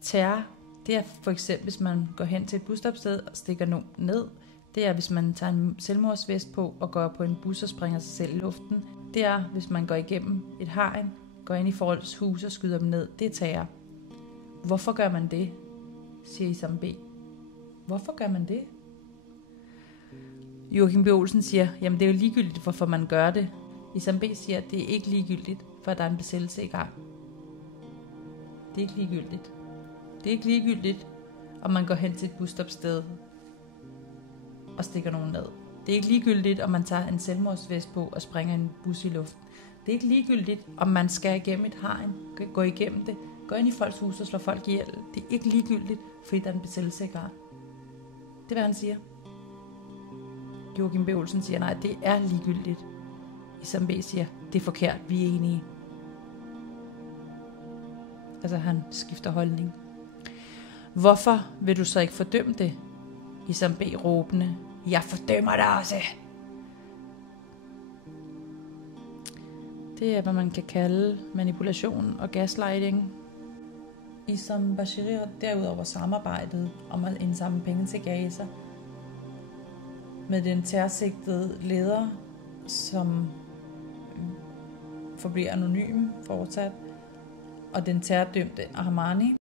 Terror, det er for eksempel, hvis man går hen til et busstopsted og stikker nogen ned. Det er, hvis man tager en selvmordsvest på og går på en bus og springer sig selv i luften. Det er, hvis man går igennem et hegn, går ind i folks hus og skyder dem ned. Det er terror. Hvorfor gør man det, siger Isam B. Hvorfor gør man det? Joachim B. Olsen siger, jamen det er jo ligegyldigt, hvorfor man gør det. Isam B. siger, at det er ikke ligegyldigt, for der er en besættelse i gang. Det er ikke ligegyldigt. Det er ikke ligegyldigt, om man går hen til et busstopsted og stikker nogen ned. Det er ikke ligegyldigt, om man tager en selvmordsvest på og springer en bus i luften. Det er ikke ligegyldigt, om man skal igennem et hegn, gå igennem det, gå ind i folks hus og slå folk ihjel. Det er ikke ligegyldigt, fordi der er en besættelse i gang. Det er, hvad han siger. Joachim B. Olsen siger, nej, det er ligegyldigt. Isam B. siger, det er forkert, vi er enige. Altså, han skifter holdning. Hvorfor vil du så ikke fordømme det? Isam B. råbende, jeg fordømmer det også. Det er, hvad man kan kalde manipulation og gaslighting. Isam Bashiri har derudover samarbejdet om at indsamle penge til Gaza med den terrorsigtede leder, som forbliver anonym fortsat, og den terrordømte Ahmani.